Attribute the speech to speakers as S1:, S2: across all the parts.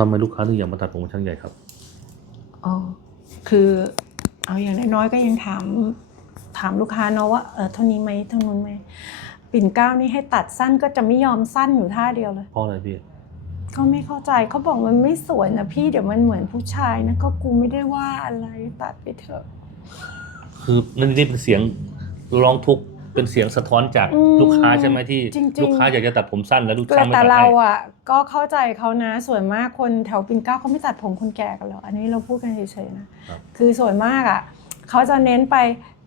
S1: ทำไมลูกค้าถึงอยากมาตัดผมกับช่างใหญ่ครับ
S2: อ๋อ คือเอาอย่างน้อยๆก็ยังถามถามลูกค้าเนาะว่าเออเท่านี้ไหมเท่านู้นไหมปิ่นเกล้านี่ให้ตัดสั้นก็จะไม่ยอมสั้นอยู่ท่าเดียวเลย
S1: เพราะอะไรพี่
S2: ก็ไม่เข้าใจเขาบอกมันไม่สวยนะพี่เดี๋ยวมันเหมือนผู้ชายนะก็กูไม่ได้ว่าอะไรตัดไปเถอะ
S1: คือนั่นนี่เป็นเสียงร้องทุกข์ เป็นเสียงสะท้อนจาก
S2: อืม
S1: ลูกค้าใช่ไหมที่
S2: จริงๆ
S1: ลูกค้าอยากจะตัดผมสั้นแล้วลูก
S2: แต่
S1: ค้าไม่
S2: แต่
S1: ตัด
S2: เรา
S1: ให้
S2: อะก็เข้าใจเขานะส่วนมากคนแถวปิ่นเกล้าเขาไม่ตัดผมคนแก่กันหรอกอันนี้เราพูดกันเฉยๆนะครับ คือส่วนมากอะเขาจะเน้นไป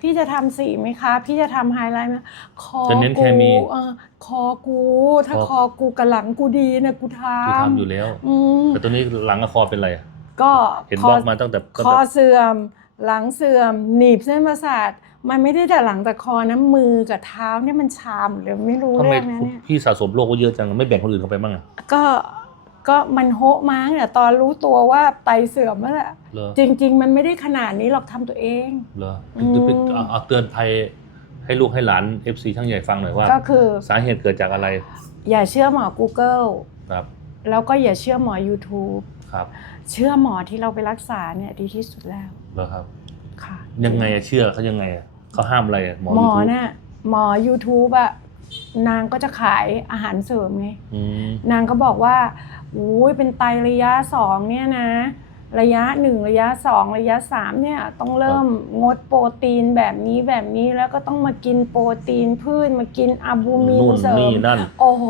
S2: พี่จะทำสีไหมคะ พี่จะทำไฮไลท์ไหมคอ
S1: จะเน้นเค
S2: กู
S1: มี
S2: เออคอกู ถ้า
S1: คอ
S2: คอกูกับหลังกูดีนะกูท
S1: คือทำอยู่ำแล้ว
S2: อืม
S1: แต่ตัวนี้หลังกับคอเป็นไรอะ
S2: ก็
S1: เห็น
S2: ค
S1: บ
S2: อ
S1: อกมาตั้งแต่ตั้ง
S2: คอ
S1: แต่
S2: เสื่อม หลังเสื่อม หนีบเส้นประสาท มันไม่ได้แต่หลังแต่คอนะมือกับเท้าเนี่ยมันชามหรือไม่รู้
S1: ทำไม
S2: เรื่องนะเนี่ย
S1: พี่สะสมโรคไว้เยอะจังไม่แบ่งคนอื่นเขาไปบ้างอะ
S2: ก็ก็มันโฮะมาเนี่ยตอนรู้ตัวว่าไตเสื่อมแล้วแหละ
S1: เหรอ
S2: จริง ๆ มันไม่ได้ขนาดนี้หรอกทำตัวเอง
S1: เหรอ
S2: อืม
S1: เป็นเอาเอาเตือนภัยให้ลูกให้หลาน FC ช่างใหญ่ฟังหน่อยว่า
S2: ก็คือ
S1: สาเหตุเกิดจากอะไร
S2: อย่าเชื่อหมอ Google
S1: ครับ
S2: แล้วก็อย่าเชื่อหมอ YouTube
S1: ครับ
S2: เชื่อหมอที่เราไปรักษาเนี่ยดีที่สุดแล้ว
S1: เหรอครับ
S2: ค่ะ
S1: ยังไงอะเชื่อเขายังไงอะ เขาห้ามอะไรอะหมอ
S2: หมอ
S1: YouTube
S2: น่ะหมอ YouTube อะนางก็จะขายอาหารเสริมไง
S1: อืม
S2: นางก็บอกว่าอุ้ยเป็นไตระยะสองเนี่ยนะ ระยะหนึ่งระยะสองระยะสามเนี่ยต้องเริ่มงดโปรตีนแบบนี้แบบนี้แล้วก็ต้องมากินโปรตีนพืชมากินอะบูมิน
S1: นู่น
S2: เสริ
S1: นี่
S2: ม
S1: นั่น
S2: โอ้โห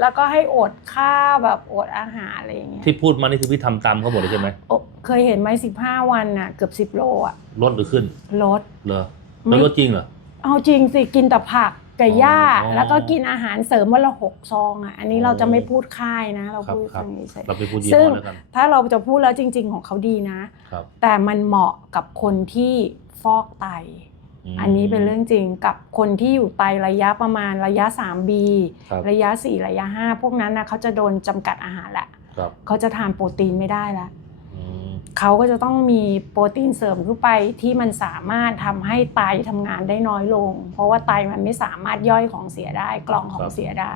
S2: แล้วก็ให้อดข้าวแบบอดอาหารอะไรอย่างเงี้ย
S1: ที่พูดมานี่คือพี่ทำตามเขาหมดเลยใช่ไหม
S2: โอ้เคยเห็นไหมสิบห้าวันน่ะเกือบสิบโลอะ
S1: ลดหรือขึ้น
S2: ลด
S1: เหรอ
S2: ไม่
S1: แล้วลดจริงเหรอ
S2: เอาจริงสิกินแต่ผักกับหญ้า
S1: อ๋อ
S2: แล้วก็กินอาหารเสริมวันละหกซองอะอันนี้
S1: อ๋อ
S2: เราจะไม่พูดค่ายนะ เรา
S1: ครับ
S2: พูด
S1: ครับ
S2: ตรงนี้เฉย
S1: เราไปพูดยี่
S2: ซึ่
S1: ห้
S2: ง
S1: อแล้วกัน
S2: ถ้าเราจะพูดแล้วจริง ๆ ของเขาดีนะ
S1: ครับ
S2: แต่มันเหมาะกับคนที่ฟอกไต
S1: ม
S2: อันนี้เป็นเรื่องจริงกับคนที่อยู่ไตระยะประมาณระยะ 3B
S1: ครับ
S2: ระยะ 4 ระยะ 5 พวกนั้นนะเขาจะโดนจำกัดอาหารแหละ
S1: ครับ
S2: เขาจะทานโปรตีนไม่ได้ละ
S1: อืม
S2: เขาก็จะต้องมีโปรตีนเสริมเข้าไปที่มันสามารถทำให้ไตทำงานได้น้อยลง เพราะว่าไตมันไม่สามารถย่อยของเสียได้กรองของเสียได้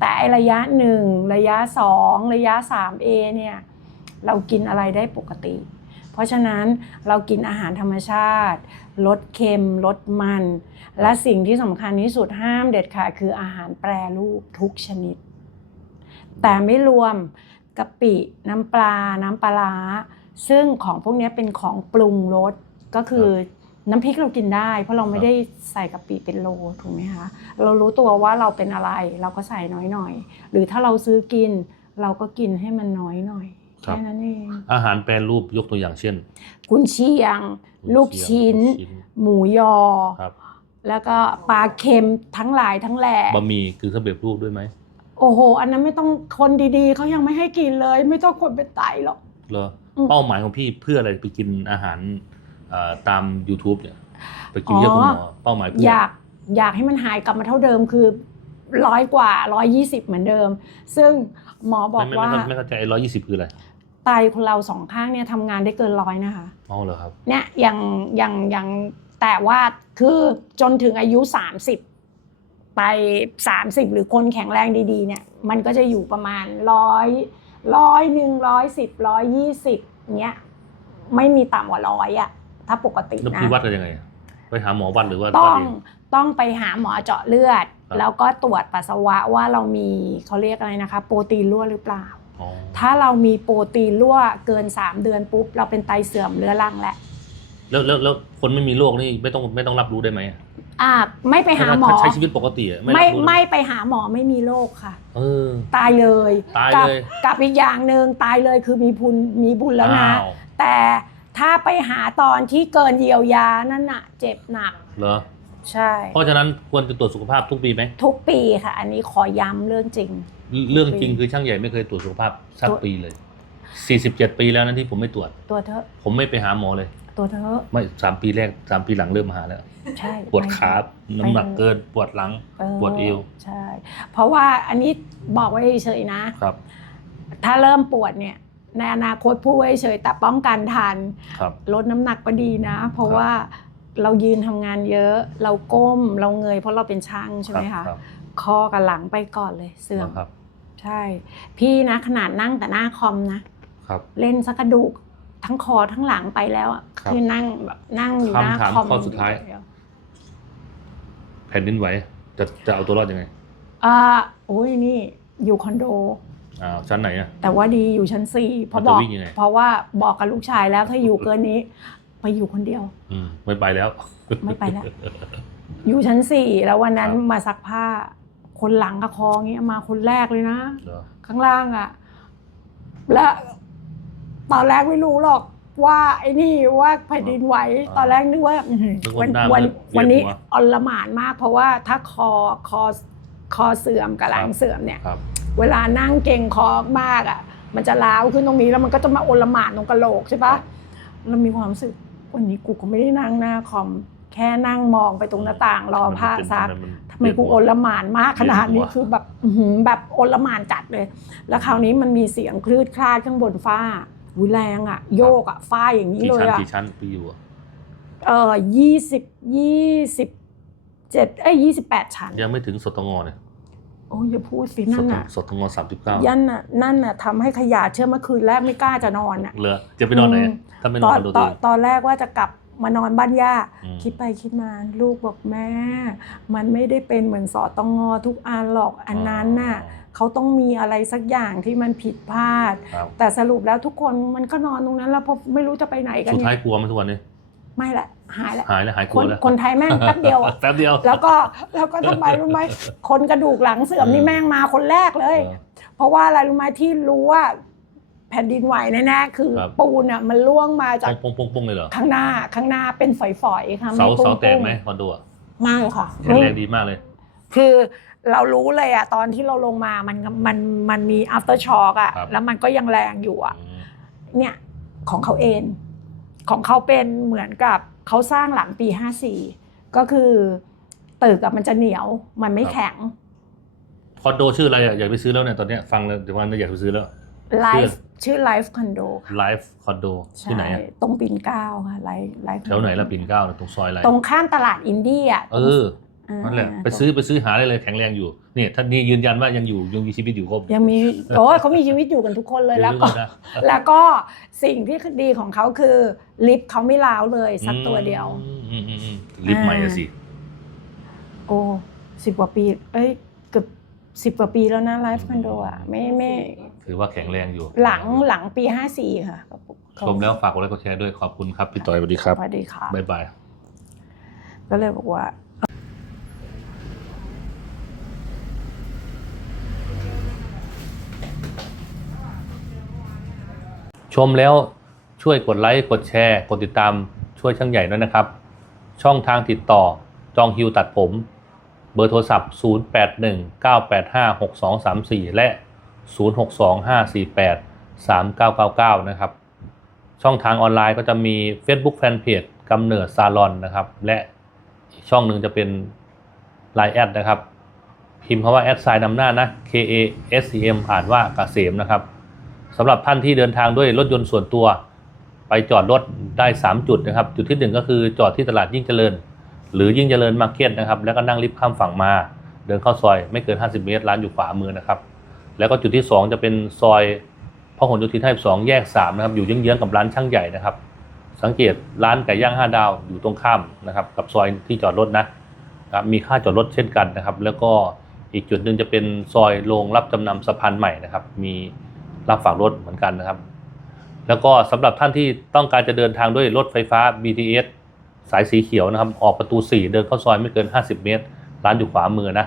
S2: แต่ระยะหนึ่งระยะสองระยะ 3A เนี่ยเรากินอะไรได้ปกติ เพราะฉะนั้นเรากินอาหารธรรมชาติลดเค็มลดมัน และสิ่งที่สำคัญที่สุดห้ามเด็ดขาดคืออาหารแปรรูปทุกชนิด แต่ไม่รวมกะปิ น้ำปลา น้ำปลาร้า ซึ่งของพวกนี้เป็นของปรุงรสก็คือน้ำพริกเรากินได้ เพราะเราไม่ได้ใส่กะปิเป็นโลถูกไหมคะเรารู้ตัวว่าเราเป็นอะไร เราก็ใส่น้อยหน่อย หรือถ้าเราซื้อกิน เราก็กินให้มันน้อยหน่อย
S1: ครับ
S2: แค่นั้นเอง
S1: อาหารแปรรูปยกตัวอย่างเช่น
S2: กุนเชียง ลูกชิ้น
S1: ลูกชิ้น
S2: หมูยอ
S1: ครับ
S2: แล้วก็ปลาเค็มทั้งหลายทั้งแหล่
S1: บะหมี่คือสำเร็จรูปด้วยไหม
S2: โอ้โห อันนั้นไม่ต้องคนดีๆเขายังไม่ให้กินเลย ไม่ต้องคนเป็นไตหรอก
S1: เหรอ
S2: อืม
S1: เป้าหมายของพี่เพื่ออะไรไปกินอาหารเอ่อตาม YouTube เนี่ย ไปกินเยี่ยมคุณหมอเป้าหมายเพื่อ
S2: อยากอยากให้มันหายกลับมาเท่าเดิมคือร้อยกว่าร้อยยี่สิบเหมือนเดิม ซึ่งหมอบอก
S1: ไม่
S2: ว่า
S1: ไม่ไม่ไม่เข้าใจร้อยยี่สิบคืออะไร
S2: ไตคนเราสองข้างเนี่ยทำงานได้เกินร้อยนะคะ
S1: อ๋อเหรอครับ
S2: เนี่ยยังยังยังแต่ว่าคือจนถึงอายุ30ไป30หรือคนแข็งแรงดีๆ เนี่ย มันก็จะอยู่ประมาณร้อย ร้อยหนึ่งร้อยสิบร้อยยี่สิบเนี้ยไม่มีต่ำกว่าร้อยอะถ้าปกติ
S1: แล้ว
S2: นะ
S1: พี่วัดกันยังไง ไปหาหมอวัดหรือว่า
S2: ต้
S1: วั
S2: อ
S1: ด
S2: ง
S1: เอง
S2: ต้องไปหาหมอเจาะเลือด
S1: ครับ
S2: แล้วก็ตรวจปัสสาวะว่าเรามีเขาเรียกอะไรนะคะ โปรตีนรั่วหรือเปล่า
S1: อ๋อ
S2: ถ้าเรามีโปรตีนรั่วเกิน 3 เดือนปุ๊บ เราเป็นไตเสื่อมเรื้อรังแล้ว
S1: แล้วแล้วแล้วคนไม่มีโรคนี่ไม่ต้องไม่ต้องรับรู้ได้ไหม
S2: อ่าไม่ไปหาหมอ
S1: ถ้ใช้ชีวิตปกติอะไม่
S2: ไม่
S1: รับรู้
S2: ไม่ไปหาหมอไม่มีโรคค่ะ
S1: เออ
S2: ตายเลย
S1: ตาย
S2: กับ
S1: เลย
S2: กับอีกอย่างหนึ่งตายเลยคือมีบุญมีบุญแล้วนะ
S1: อ้าว
S2: แต่ถ้าไปหาตอนที่เกินเยียวยานั่นน่ะ เจ็บหนัก
S1: เหรอ
S2: ใช่
S1: เพราะฉะนั้นควรจะตรวจสุขภาพทุกปีไหม
S2: ทุกปีค่ะ อันนี้ขอย้ำเรื่องจริง
S1: เรื่องจริงคือช่างใหญ่ไม่เคยตรวจสุขภาพสัก
S2: ตรวจ
S1: ปีเลย 47 ปีแล้วนะที่ผมไม่ตรวจ
S2: ตัวเธอะ
S1: ผมไม่ไปหาหมอเลย
S2: ตัวเธอะ
S1: ไม่สามปีแรกสามปีหลังเริ่มมาหาแล้ว
S2: ใช่
S1: ปวดขา น้ำหนักเกิน ปวดหลัง ปวดเอว
S2: ใช่ เพราะว่าอันนี้บอกไว้เฉยๆนะ
S1: ครับ
S2: ถ้าเริ่มปวดเนี่ย ในอนาคตพูดไว้เฉยแต่ป้องกันทัน
S1: ครับ
S2: ลดน้ำหนักก็ดีนะ เพราะ
S1: ครับ
S2: ว่าเรายืนทำงานเยอะ เราก้ม เราเงย เพราะเราเป็นช่างใช่ไหม
S1: ครั
S2: คะ
S1: บครับ
S2: คอกับหลังไปก่อนเลยเสื่อม
S1: ครับ
S2: ใช่ พี่นะขนาดนั่งแต่หน้าคอมนะ
S1: ครับ
S2: เล่นสักกระดูกทั้งคอทั้งหลังไปแล้วอะ
S1: ครับ
S2: คือนั่งแบบนั่งอยู่หน้า
S1: คำถาม
S2: คอม
S1: ข้อสุดท้าย
S2: เว
S1: แผ่นดินไหวจะจะเอาตัวรอดยังไง
S2: อ่าโอ้ยนี่อยู่คอนโด
S1: อ้าวชั้นไหนอะ
S2: แต่ว่าดีอยู่ชั้นสี่เพราะ
S1: มัน
S2: บ
S1: จะ
S2: อก
S1: วิ่งยังไง
S2: เพราะว่าบอกกับลูกชายแล้วถ้าอยู่เกินนี้ ไปอยู่คนเดียว
S1: อืมไม่ไปแล้ว
S2: ไม่ไปแล้ว อยู่ชั้นสี่แล้ววันนั้น
S1: ครับ
S2: มาซักผ้า คนหลังกับคอเงี้ยมาคนแรกเลยนะ
S1: เหรอ
S2: ข้างล่างอะและ ตอนแรกไม่รู้หรอกว่าไอ้นี่ว่าแผ่นดินไหวตอนแรกนึกว่าอื้อหือ
S1: นึก
S2: วั
S1: ว่านหน้า
S2: วัน
S1: มืดเวียน
S2: วันนี้
S1: หัว
S2: อลหมานมาก เพราะว่าถ้าคอคอคอเสื่อมกับหลัง
S1: ครับ
S2: เสื่อมเนี่ย
S1: ครับ
S2: เวลานั่งเก่งคอมากอะ มันจะล้าวขึ้นตรงนี้แล้วมันก็จะมาโอลหมานตรงกะโหลกใช่ปะเรามีความรู้สึกวันนี้กูก็ไม่ได้นั่งหน้าคอมแค่นั่งมองไปตรงหน้าต่างรอผ้าซัก
S1: มันเป็น
S2: ทำไมกูโอลหมานมากขนาดนี้
S1: เวียนหัว
S2: คือแบบอื้อหือแบบโอลหมานจัดเลย แล้วคราวนี้มันมีเสียงคลืดคลาดข้างบนฟ้า วิแรงอะ โยกอะฟ้าอย่างนี้
S1: กี่
S2: เลย
S1: ชั้น
S2: อะ
S1: กี่ชั้นพี่อยู่อะ
S2: เออยี่สิบยี่สิบเจ็ดเอ้ยยี่สิบแปดชั้น
S1: ยังไม่ถึงสตงเนี่ย
S2: โอ้ยอย่าพูดสิ
S1: ส
S2: นั่น
S1: ตง
S2: น่ะ
S1: สตงสามสิบเก้า
S2: ยันน่ะนั่นน่ะทำให้ขยะเชื่อเมื่อคืนแรกไม่กล้าจะนอนอะ
S1: เหรอจะไปนอนไหน
S2: อืม
S1: ถ้าไม่น
S2: ต
S1: อ
S2: อนน
S1: คอนโด
S2: ต
S1: ตั
S2: อ
S1: วนเอง
S2: ตอนแรกว่าจะกลับ มานอนบ้านย่า
S1: อืม
S2: คิดไปคิดมาลูกบอกแม่ มันไม่ได้เป็นเหมือนสอตองอทุกอันหรอกอันนั้นน่ะเขาต้องมีอะไรสักอย่างที่มันผิดพลาด
S1: ครับ
S2: แต่สรุปแล้วทุกคนมันก็นอนตรงนั้น แล้วเพราะไม่รู้จะไปไหนกัน
S1: สุด
S2: เนี่
S1: ท้าย
S2: ย
S1: กลัวไหมทุกวันนี้
S2: ไม่แหละหายแล้ว
S1: หายแล้วหายก
S2: ค
S1: ลัวนแล้ว
S2: คนไทยแม่งแป๊บเดียวอะ
S1: แป๊บเดียว
S2: แล้วก็แล้วก็ทำไมรู้ไหมคนกระดูกหลังเสื่อมนี่แม่งมาคนแรกเลย
S1: เออ
S2: เพราะว่าอะไรรู้ไหมที่รู้ว่า แผ่นดินไหวแน่ๆคือ
S1: ครับ
S2: ปูนอะมันล่วงมาจาก
S1: ปงปงปงเลยเหรอ
S2: ข้างหน้าข้างหน้าเป็นฝอยๆค่ะ
S1: เสา
S2: ไม่ปุ้ง
S1: เสาแตก
S2: ๆ
S1: ไหมคอนโดอะ
S2: ไม่ค่ะ
S1: แข็งแรงดีมากเลย
S2: คือเรารู้เลยอะตอนที่เราลงมามันมันมันมี after shock อะ
S1: ครับ
S2: แล้วมันก็ยังแรงอยู่อะ
S1: อืม
S2: เนี่ยของเขาเอง ของเขาเป็นเหมือนกับเขาสร้างหลังปี 54 ก็คือตึกอะมันจะเหนียวมันไม่แข็ง
S1: คอนโดชื่ออะไรอะอยากไปซื้อแล้วเนี่ยตอนเนี้ยฟังแล้วเดี๋ยววันนี้อยากไปซื้อแล้ว
S2: life ชื่อ life condo ค่ะ
S1: ไลฟ์คอนโด
S2: ใช่
S1: ที่ไหนอะ
S2: ตรงปิ่นเกล้าค่ะ life life
S1: แถวไหนละปิ่นเกล้าเนี่ยตรงซอยอะไร
S2: ตรงข้ามตลาดอินดี้อะ
S1: เออานั่นแหละไปซื้อไปซื้อหาได้เลยแข็งแรงอยู่เนี่ยท่านนี้ยืนยันว่ายังอยู่ยังมีชีวิตอยู่ครบ
S2: ยังมีโอ้ยเขามีชีวิตอยู่กันทุกคนเลยแล้วก็
S1: อย่าลืมนะ
S2: แล้วก็สิ่งที่ดีของเขาคือลิฟต์เขาไม่ล้าวเลยสักตัวเดียว
S1: อืมอืมอืมอืมลิฟต์ใหม่อะสิ
S2: โอ้สิบกว่าปี เอ้ยเกือบสิบกว่าปีแล้วนะไลฟ์คอนโดอะไม่ไม่
S1: ถือว่าแข็งแรงอยู่
S2: หลังหลังปีห้าสี่ค่ะ
S1: ชมแล้วฝากกดไลค์กดแชร์ด้วยขอบคุณครับพี่ต่อยสวัสดีครับ
S2: สวัสดีค่ะ
S1: บ๊ายบาย
S2: ก็เลยบอกว่า
S1: ชมแล้วช่วยกดไลค์ กดแชร์ กดติดตามช่วยช่างใหญ่ด้วยนะครับ ช่องทางติดต่อจองฮิวตัดผม เบอร์โทรศัพท์ 0819856234 และ 0625483999 นะครับ ช่องทางออนไลน์ก็จะมี Facebook Fanpage กำเนิดซาลอนนะครับ และอีกช่องหนึ่งจะเป็น Line แอดนะครับ พิมพ์คำว่าแอดไซน์นำหน้านะ K A S E M อ่านว่ากเกษมนะครับสำหรับท่านที่เดินทางด้วยรถยนต์ส่วนตัวไปจอดรถได้ 3 จุดนะครับ จุดที่ 1 ก็คือจอดที่ตลาดยิ่งเจริญ หรือยิ่งเจริญมาร์เก็ตนะครับ แล้วก็นั่งลิฟต์ข้ามฝั่งมา เดินเข้าซอยไม่เกิน 50 เมตร ร้านอยู่ขวามือนะครับ แล้วก็จุดที่ 2 จะเป็นซอยพหลโยธิน52แยก3นะครับอยู่เยื้องๆกับร้านช่างใหญ่นะครับ สังเกตร้านไก่ย่าง5ดาวอยู่ตรงข้ามนะครับกับซอยที่จอดรถนะครับมีค่าจอดรถเช่นกันนะครับ แล้วก็อีกจุดหนึ่งจะเป็นซอยโรงรับจำนำสะพานใหม่นะครับ มีรับฝากรถเหมือนกันนะครับ แล้วก็สำหรับท่านที่ต้องการจะเดินทางด้วยรถไฟฟ้า BTS สายสีเขียวนะครับ ออกประตู 4 เดินเข้าซอยไม่เกิน 50 เมตร ร้านอยู่ขวามือนะ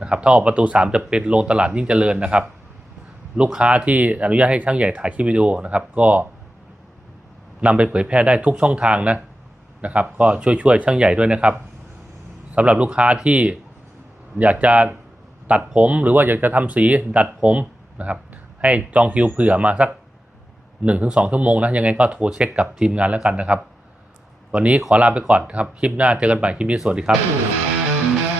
S1: นะครับถ้าออกประตู 3 จะเป็นโรงตลาดยิ่งเจริญนะครับ ลูกค้าที่อนุญาตให้ช่างใหญ่ถ่ายคลิปวิดีโอนะครับ ก็นำไปเผยแพร่ได้ทุกช่องทางนะนะครับ ก็ช่วยช่วยช่างใหญ่ด้วยนะครับสำหรับลูกค้าที่อยากจะตัดผมหรือว่าอยากจะทำสีดัดผมนะครับ ให้จองคิวเผื่อมาสัก 1-2 ชั่วโมงนะยังไงก็โทรเช็คกับทีมงานแล้วกันนะครับ วันนี้ขอลาไปก่อนครับ คลิปหน้าเจอกันใหม่คลิปนี้สวัสดีครับ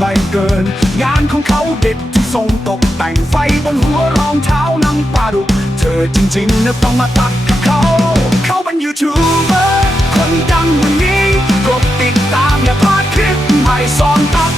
S3: ครเกิน งานของเขาเด็ดที่ทรงตกแต่งไฟบนหัวรองเท้านังปลาดุเธอจริงๆนะต้องมาตักเขา เขาเป็นยูทูบเบอร์คนดังวันนี้กดติดตามอย่าพลาดคลิปใหม่สอนตัก